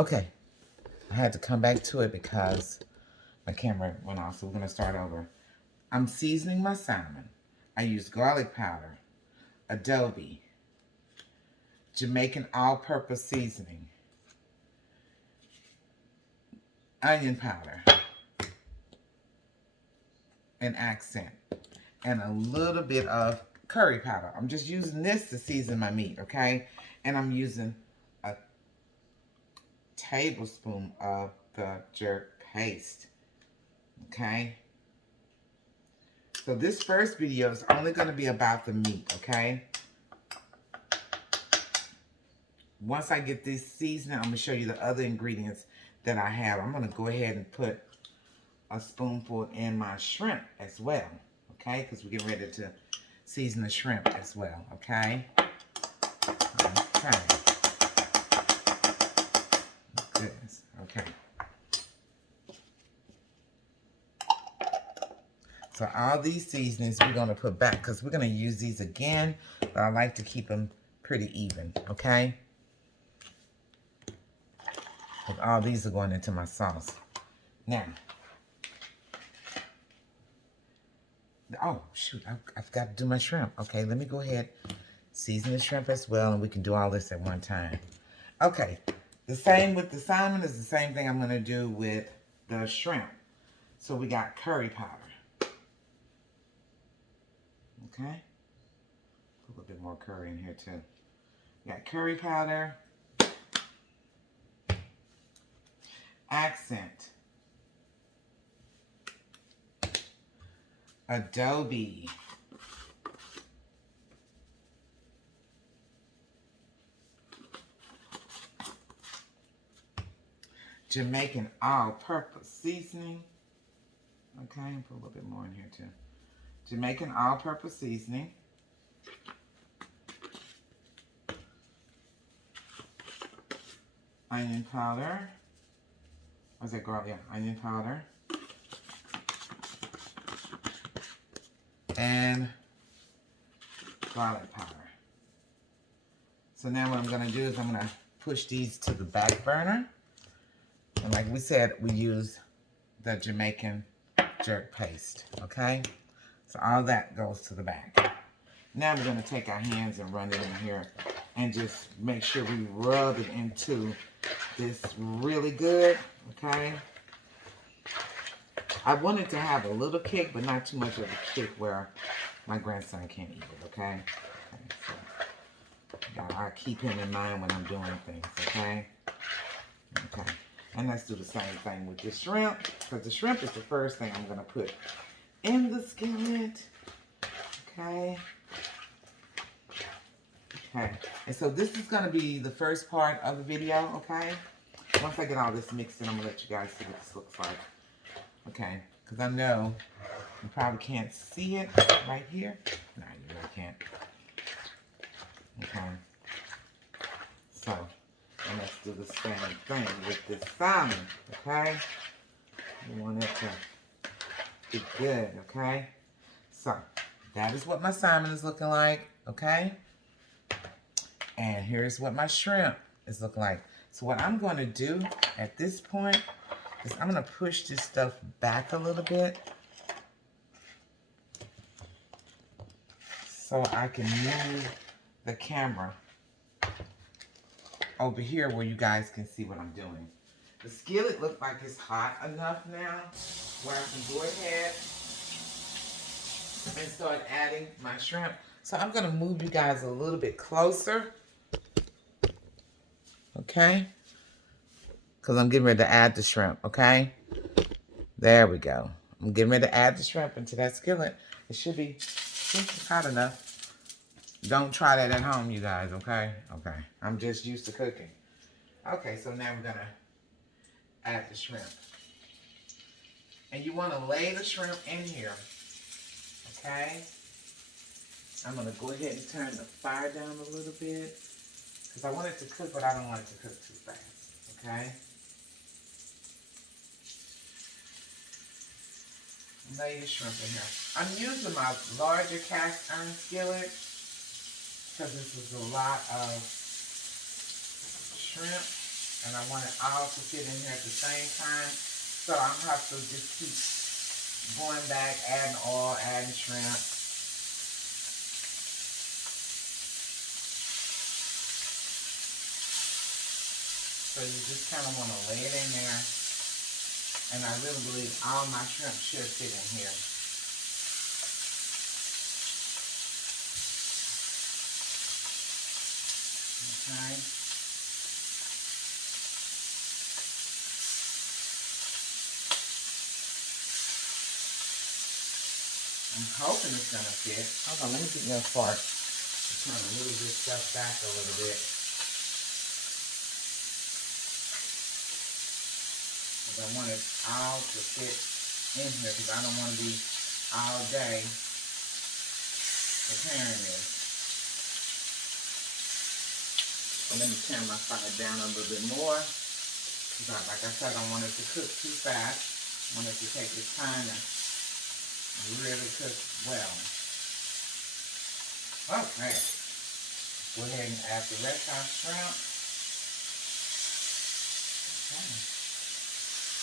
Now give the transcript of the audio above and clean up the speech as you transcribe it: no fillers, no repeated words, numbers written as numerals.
Okay, I had to come back to it because my camera went off, so we're going to start over. I'm seasoning my salmon. I use garlic powder, adobe, Jamaican all-purpose seasoning, onion powder, and accent, and a little bit of curry powder. I'm just using this to season my meat, okay? And I'm using a tablespoon of the jerk paste, okay? So this first video is only going to be about the meat, okay? Once I get this seasoning, I'm going to show you the other ingredients that I have. I'm going to go ahead and put a spoonful in my shrimp as well, okay? Because we're getting ready to season the shrimp as well, okay? Okay. Goodness, okay. So all these seasonings we're going to put back because we're going to use these again, but I like to keep them pretty even, okay? All these are going into my sauce. Now, oh, shoot, I forgot to do my shrimp. Okay, let me go ahead, season the shrimp as well, and we can do all this at one time. Okay, the same with the salmon is the same thing I'm going to do with the shrimp. So we got curry powder. Okay, put a little bit more curry in here too. We got curry powder, accent, adobe, Jamaican all-purpose seasoning. Okay, and put a little bit more in here too. Jamaican all-purpose seasoning. Onion powder. Was that garlic? Yeah, onion powder. And garlic powder. So now what I'm going to do is I'm going to push these to the back burner. And like we said, we use the Jamaican jerk paste, okay? So all that goes to the back. Now we're going to take our hands and run it in here and just make sure we rub it into this really good, okay? I want it to have a little kick, but not too much of a kick where my grandson can't eat it, okay? So I keep him in mind when I'm doing things, okay? Okay. And let's do the same thing with the shrimp, because the shrimp is the first thing I'm going to put in the skillet, okay? Okay, and so this is going to be the first part of the video, okay? Once I get all this mixed in, I'm going to let you guys see what this looks like. Okay, because I know you probably can't see it right here. No, you really can't. Okay. So, and let's do the same thing with this salmon, okay? You want it to be good, okay? So, that is what my salmon is looking like, okay? And here's what my shrimp is looking like. So what I'm going to do at this point is I'm going to push this stuff back a little bit so I can move the camera over here where you guys can see what I'm doing. The skillet looks like it's hot enough now where I can go ahead and start adding my shrimp. So I'm going to move you guys a little bit closer. Okay? Because I'm getting ready to add the shrimp, okay? There we go. I'm getting ready to add the shrimp into that skillet. It should be hot enough. Don't try that at home, you guys, okay? Okay. I'm just used to cooking. Okay, so now we're going to add the shrimp. And you want to lay the shrimp in here, okay? I'm going to go ahead and turn the fire down a little bit because I want it to cook, but I don't want it to cook too fast, okay? Lay the shrimp in here. I'm using my larger cast iron skillet because this is a lot of shrimp. And I want it all to fit in here at the same time. So I have to just keep going back, adding oil, adding shrimp. So you just kind of want to lay it in there. And I really believe all my shrimp should fit in here. Okay. I'm hoping it's going to fit. Hold on, let me get me a fork. I'm trying to move this stuff back a little bit. Because I want it all to fit in here because I don't want to be all day preparing this. So let me turn my fire down a little bit more. Because like I said, I don't want it to cook too fast. I want it to take its time and really cook well. Okay. Go ahead and add the rest of our shrimp. Okay.